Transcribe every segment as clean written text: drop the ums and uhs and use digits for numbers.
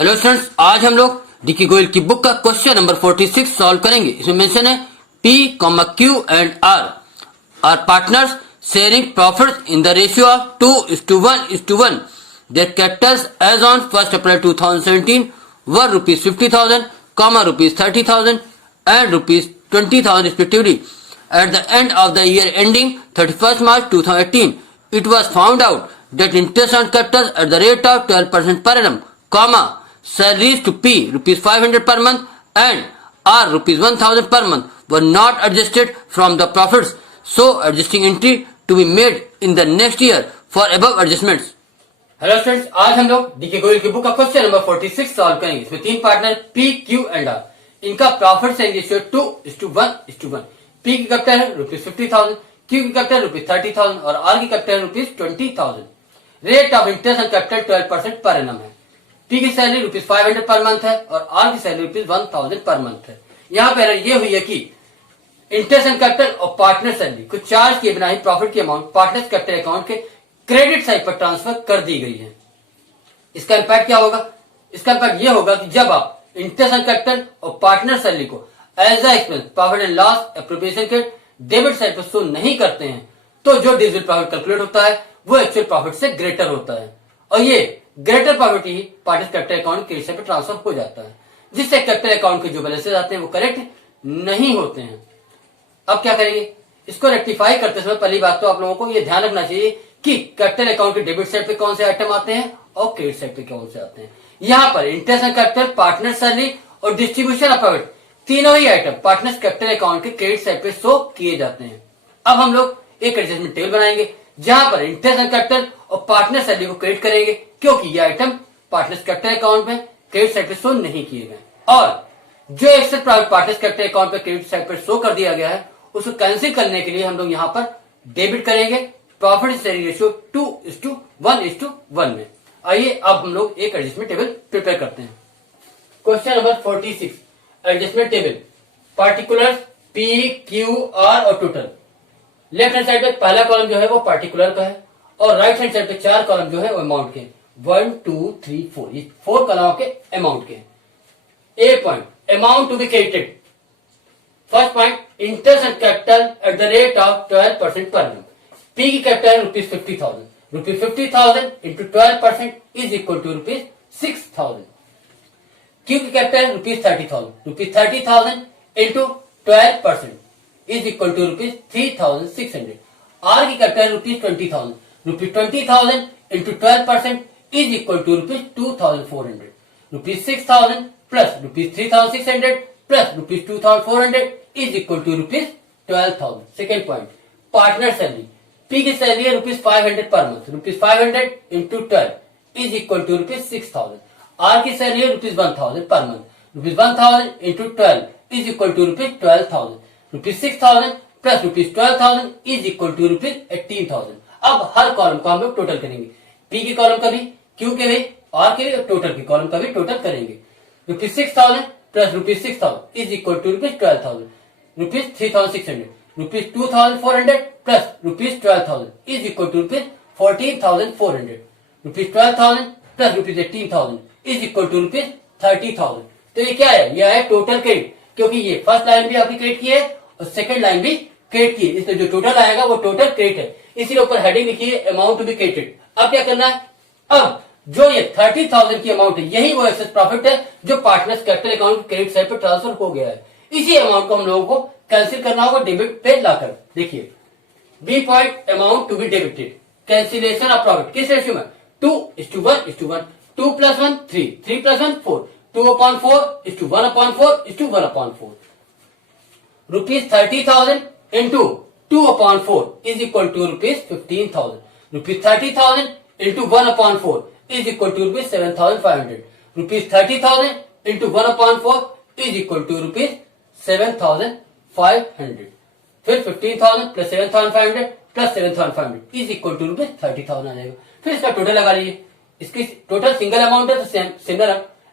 Hello students, आज हम लोग डीके गोयल की बुक का क्वेश्चन नंबर 46 सॉल्व करेंगे। इसमें मेंशन है P, Q and R are partners sharing profits in the ratio of 2:1:1। Their capitals as on 1st April 2017 were rupees 50,000, rupees 30,000 and rupees 20,000 respectively. At the end of the year ending 31st March 2018, it was found out that interest on capital at the rate of 12% per annum, salaries to P rupees 500 per month and R rupees 1000 per month were not adjusted from the profits, so adjusting entry to be made in the next year for above adjustments. Hello students, आज हम लोग DK Goyal की book का question number 46 solve करेंगे। इसमें तीन partner P, Q and R, इनका profit sharing ratio 2:1:1। P की कैपिटल है रुपीज 50,000, Q की कैपिटल रुपीज 30,000 और R की capital rupees 20,000। Rate of interest on capital 12% पर एनम है। P की सैलरी रुपीज 500 पर मंथ है और R की सैलरी रुपीज 1000 पर मंथ है। यहाँ पे ये हुई है कि इंटरेस्ट एंड कैपिटल और पार्टनर सैलरी को चार्ज किए बिना ही प्रॉफिट की अमाउंट पार्टनर कैपिटल अकाउंट के क्रेडिट साइड पर ट्रांसफर कर दी गई है। इसका इंपैक्ट क्या होगा? इसका इंपैक्ट ये होगा कि जब आप इंटरेस्ट एंड कैपिटल और पार्टनर सैलरी को as a expense profit and loss appropriation के डेबिट साइड पर शो नहीं करते हैं तो जो डिविजिबल प्रॉफिट कैलकुलेट होता है वो एक्चुअल प्रॉफिट से ग्रेटर होता है और ये ग्रेटर प्रॉफिट ही partner capital account credit side पर ट्रांसफर हो जाता है, जिससे कैपिटल अकाउंट के जो बैलेंसेस आते हैं वो करेक्ट नहीं होते हैं। अब क्या करेंगे? इसको रेक्टिफाई करते समय पहली बात तो आप लोगों को ये ध्यान रखना चाहिए कि कैपिटल अकाउंट के डेबिट साइड पे कौन से आइटम आते हैं और क्रेडिट साइड पे कौन से आते हैं। यहाँ पर interest and capital, partner salary और डिस्ट्रीब्यूशन ऑफ प्रॉफिट तीनों ही आइटम पार्टनर कैपिटल अकाउंट के क्रेडिट साइड पे शो किए जाते हैं। अब हम लोग एक एडजस्टमेंट टेबल बनाएंगे जहां पर इंटरेस्ट एंड कैपिटल और पार्टनर सैलरी को क्रेडिट करेंगे क्योंकि ये आइटम पार्टनर कैपिटल अकाउंट में क्रेडिट साइड पे शो नहीं किए गए और जो एक्सेस पार्टनर कैपिटल अकाउंट पे क्रेडिट साइड पर शो कर दिया गया है उसको कैंसिल करने के लिए हम लोग यहाँ पर डेबिट करेंगे प्रॉफिट शेयरिंग रेशियो 2:1:1 में। आइए अब हम लोग एक एडजस्टमेंट टेबल प्रिपेयर करते हैं। Question number 46, adjustment table, particular P, Q, R और टोटल। लेफ्ट हैंड साइड पे पहला कॉलम जो है वो पार्टिकुलर का है और राइट हैंड साइड पे चार कॉलम जो है वो अमाउंट के 1, 2, 3, 4 ये 4 कॉलम के अमाउंट के। A point, amount to be credited. First point, interest and capital at the rate of 12% पर एनम। P की capital rupees 50,000, rupees 50,000 into 12% is equal to rupees 6,000। Q की capital rupees 30,000, rupees 30,000 into 12% is equal to rupees 3,600। R की capital rupees 20,000, rupees 20,000 into 12% is equal to rupees 2,400। Rupees 6,000 plus rupees 3,600 plus rupees 2,400 is equal to rupees 12,000। Second point, partner salary. P की salary है rupees 500 per month, rupees 500 into 12 is equal to rupees 6,000। R की salary है rupees 1,000 per month, rupees 1,000 into 12 is equal to rupees 12,000। Rupees 6,000 plus rupees 12,000 is equal to rupees 18,000। अब हर column को हम लोग total करेंगे, P की column का भी, Q के भी, R के भी और टोटल की कॉलम का भी टोटल करेंगे। Rupees 6,000 plus rupees 6,000 is equal to rupees 12,000। Rupees 3,600, rupees 2,400 plus rupees 12,000 is equal to rupees 14,400। Rupees 12,000 plus rupees 18,000 is equal to rupees 30,000। तो ये क्या है? यह है टोटल क्रेडिट, क्योंकि ये फर्स्ट लाइन भी आपकी क्रेडिट की है और सेकंड लाइन भी क्रेडिट की है, इसलिए जो टोटल आएगा वो टोटल क्रेडिट है। इसीलिए ऊपर हेडिंग लिखी है अमाउंट टू बी क्रेडिटेड। अब क्या करना है? अब जो ये 30,000 की अमाउंट है यही वो एक्सेस प्रॉफिट है जो partners capital account credit side पर ट्रांसफर हो गया है। इसी अमाउंट को हम लोगों को कैंसिल करना होगा डेबिट पे लाकर। देखिए B point, amount to be debited, cancellation of profit किस रेशियो में? 2:1:1। 2 + 1 3, 3 + 1 4, 2/4:1/4:1/4। Rupees 30,000 into 2/4 is equal to rupees 15,000। Rupees 30,000 into 1/4 is equal to rupees 7,500। Rupees 30,000 into 1/4 is equal to rupees 7,500। फिर 15,000 plus 7,500 plus 7,500 is equal to rupees 30,000 आ जाएगा। फिर इसका total लगा लीजिए, इसकी टोटल सिंगल अमाउंट है तो सिमिलर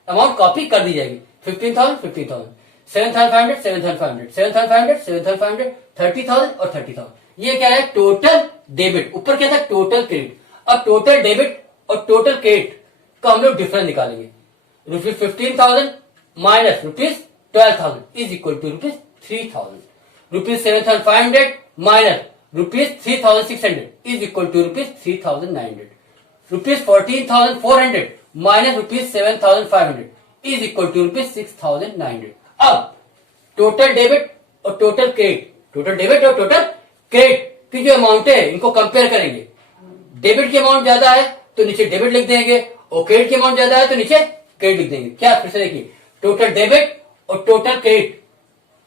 अमाउंट कॉपी कर दी जाएगी। 15,000 15,000, 7,500 7,500, 7,500 7,500, 30,000 और 30,000। ये क्या है? Total debit. ऊपर क्या था? Total credit. अब टोटल डेबिट और टोटल क्रेडिट का हम लोग डिफरेंस निकालेंगे। ₹15,000 minus ₹12,000 is equal to ₹3,000. ₹7,500 minus ₹3,600 is equal to ₹3,900. ₹14,400 minus ₹7,500 is equal to ₹6,900. अब टोटल डेबिट और टोटल क्रेडिट, टोटल डेबिट और टोटल क्रेडिट की जो अमाउंट है इनको कंपेयर करेंगे। डेबिट की अमाउंट ज्यादा है तो नीचे डेबिट लिख देंगे और क्रेडिट की अमाउंट ज्यादा है तो नीचे क्रेडिट लिख देंगे। क्या, फिर से देखिए, टोटल डेबिट और टोटल क्रेडिट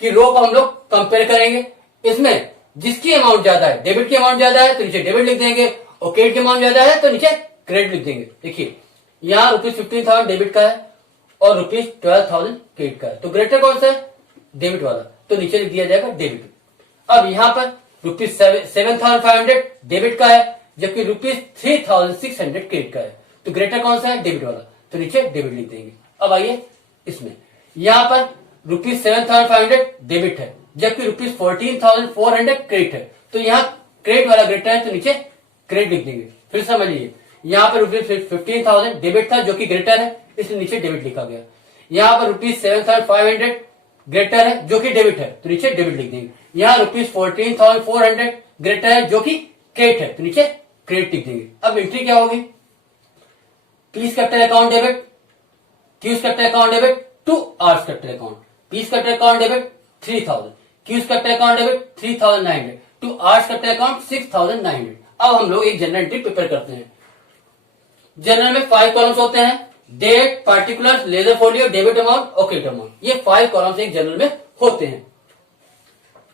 की रो को हम लोग कंपेयर करेंगे। इसमें जिसकी अमाउंट ज्यादा है, डेबिट की अमाउंट ज्यादा है तो नीचे डेबिट लिख देंगे और क्रेडिट की अमाउंट ज्यादा है तो नीचे क्रेडिट लिख देंगे। देखिए यहाँ ₹15,000 डेबिट का है और ₹12,000 क्रेडिट का है, तो ग्रेटर कौन सा है? डेबिट वाला, तो नीचे लिख दिया जाएगा डेबिट। अब यहाँ पर ₹7,500 डेबिट का है जबकि ₹3,600 क्रेडिट का है, तो ग्रेटर कौन सा है? डेबिट वाला, तो नीचे डेबिट लिख देंगे। अब आइए इसमें, यहाँ पर ₹7,500 डेबिट है जबकि ₹14,400 क्रेडिट है, तो यहाँ क्रेडिट वाला ग्रेटर है तो नीचे क्रेडिट लिख देंगे। फिर समझिए, यहाँ पर ₹15,000 डेबिट था जो कि ग्रेटर है, इसलिए नीचे डेबिट लिखा गया। यहाँ पर ₹7,500 ग्रेटर है जो कि डेबिट है, तो नीचे डेबिट लिख देंगे। यहाँ ₹14,400 ग्रेटर है जो कि क्रेडिट है, तो नीचे क्रेडिट लिख देंगे। अब एंट्री क्या होगी? P's capital account debit, Q's capital account debit to R's capital account. P's capital account debit 3,000, Q's capital account debit 3,900 to R's capital account 6,900। अब हम लोग एक जनरल एंट्री प्रिपेयर करते हैं। जनरल में 5 कॉलम्स होते हैं, date, particular, ledger folio, debit amount और क्रेडिट अमाउंट। ये 5 कॉलम्स एक जनरल में होते हैं।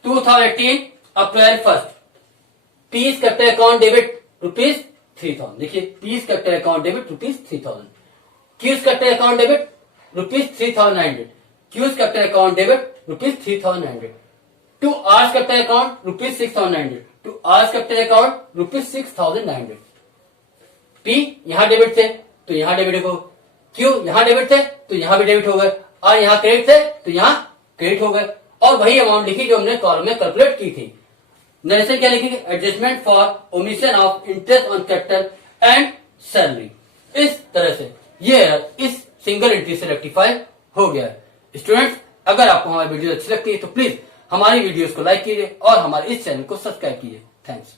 2018 April 1 P's capital account debit ₹3,000। देखिए, P's capital account debit ₹3,000, Q's capital account debit ₹3,900, Q's capital account debit ₹3,900 to R's capital account ₹6,900 to R's capital account ₹6,900। P यहां डेबिट थे तो यहां डेबिट हो, क्यू यहां डेबिट थे तो यहां भी डेबिट हो गए, और यहां क्रेडिट थे तो यहां क्रेडिट हो गए, और वही अमाउंट लिखी जो हमने कॉलम में कैलकुलेट की थी। नरेशन क्या लिखेंगे? Adjustment for omission of interest on capital and salary. इस तरह से ये इस सिंगल एंट्री से रेक्टिफाई हो गया है। स्टूडेंट्स, अगर आपको हमारी वीडियो अच्छी लगती है तो प्लीज हमारी वीडियोस को लाइक कीजिए और हमारे इस चैनल को सब्सक्राइब कीजिए। थैंक्स।